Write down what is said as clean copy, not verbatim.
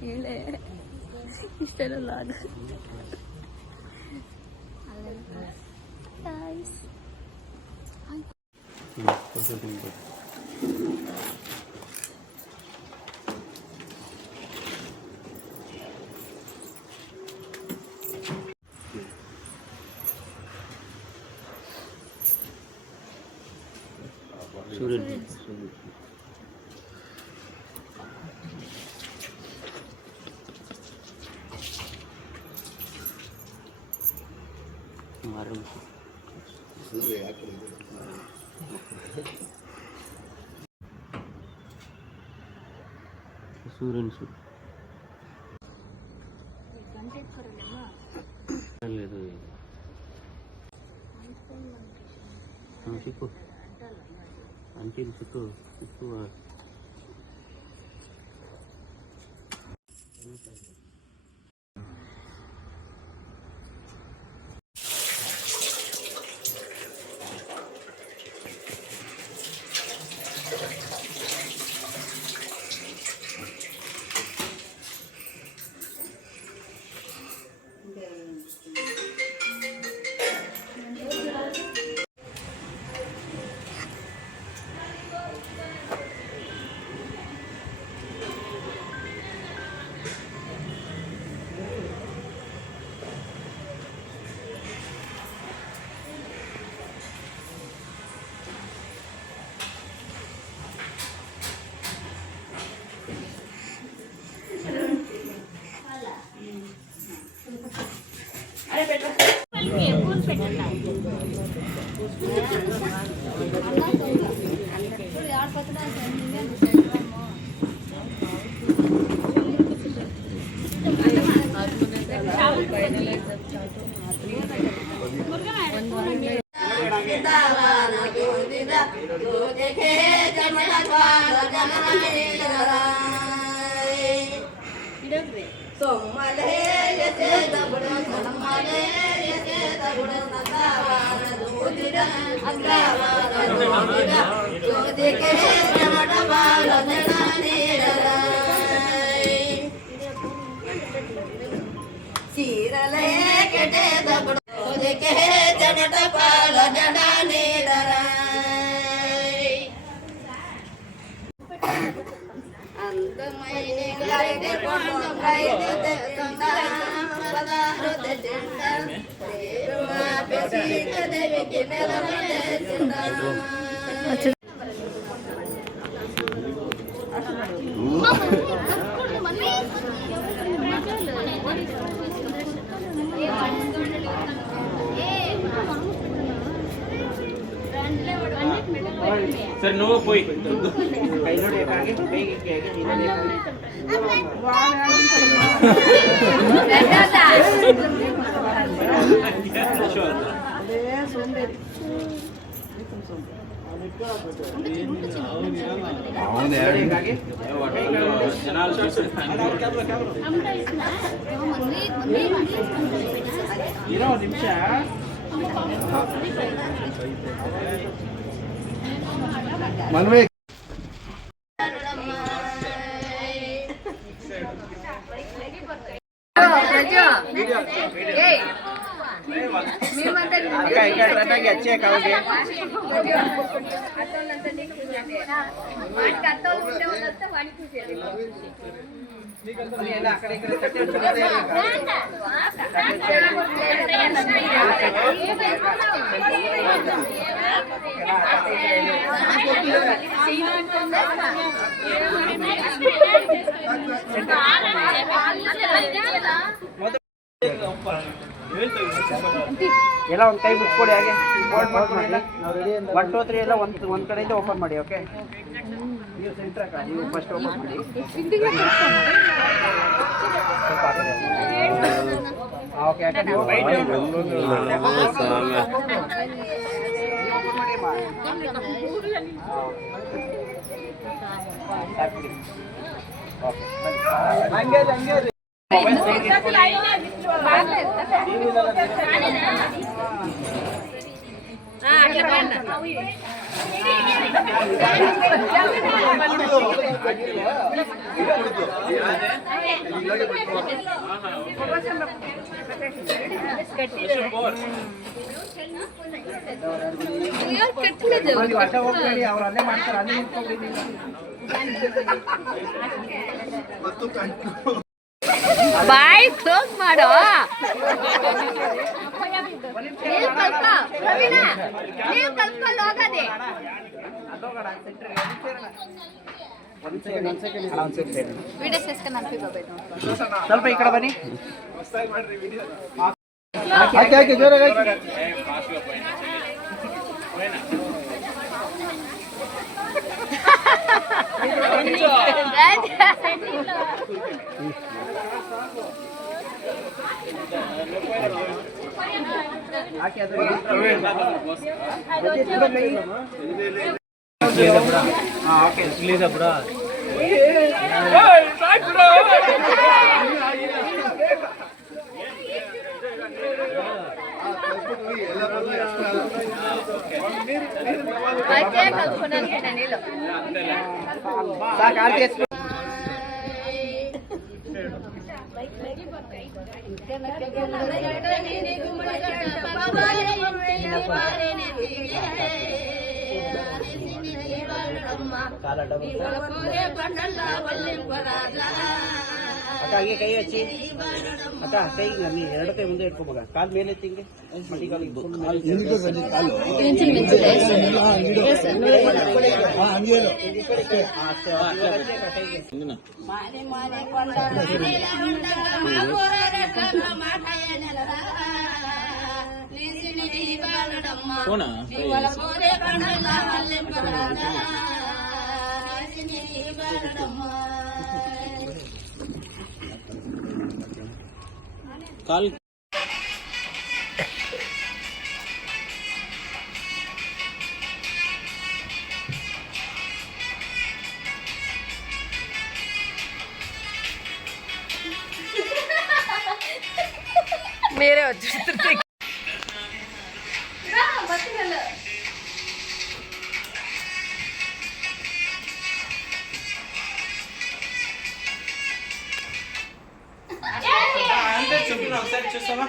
ಹೇಳೆ ಇಷ್ಟೆಲ್ಲ ಲಾಗ್ సూర్యుని లేదు చిక్కు అంటే చుట్టూ చుట్టూ చీరలే కెటే దబడు జనట పాల జన నీడర అందమైన గారి పొంద కైదే సందామదారు తెంద దేవమా పెసిక దేవికి నెలమనే చింద ಸರ್ ನೋವು ಪೋಯ್ ಕೈ ನೋಡಿ ಹಾಗೆ ಕೈಗೆ నిమిష మనమే వచ్చే కాబట్టి అక్కడ ಎಲ್ಲ ಒಂದು ಕೈ ಮುಚ್ಕೊಡಿ ಹಾಗೆ 1 2 3 ಎಲ್ಲ ಒಂದು ಕಡೆಯಿಂದ ಓಪನ್ ಮಾಡಿ. ಓಕೆ, ನೀವು ಸೆಂಟ್ರ್ ನೀವು ಫಸ್ಟ್ ಓಪನ್ ಮಾಡಿ. ಓಕೆ, ನೀವು ನೀವು ಅಡ್ಡ ಹೋಗ್ಬೇಡಿ, ಅವ್ರು ಅಲ್ಲೇ ಮಾಡ್ತಾರೆ, ಅಲ್ಲೇ ನಿಂತ್ಕೊಂಡ್ಬಿಡಿ ನೀವು. ಬಾಯ್ ಕ್ಲೋಸ್ ಮಾಡೋ. ನೀವು ಕಲ್ತ್ಕೊಂಡು ಹೋಗದೆ. ಸ್ವಲ್ಪ ಈ ಕಡೆ ಬನ್ನಿ. ಹಾಕಿ ಹಾಕಿ ಜೋರಾಗಿ ಹಾಕಿ. ಹಾಕಿ ಅದು ಓಕೆ ರಿಲೀಸ್ ಬ್ರಾ ಸಾಕು ಆರ್ತಿ ಎಷ್ಟು ಅಕ್ಕ ಹಂಗೆ ಕೈ ಹಚ್ಚಿ ಅಕ್ಕ ಕೈ ನೀ ಎರಡು ಕೈ ಮುಂದೆ ಇಟ್ಕೋಬೇಕ ಕಾಲ್ ಮೇಲೆ ಎತ್ತಿ ಹಿಂಗೆ ಕಾಲ್ मेरे वजह చూసావా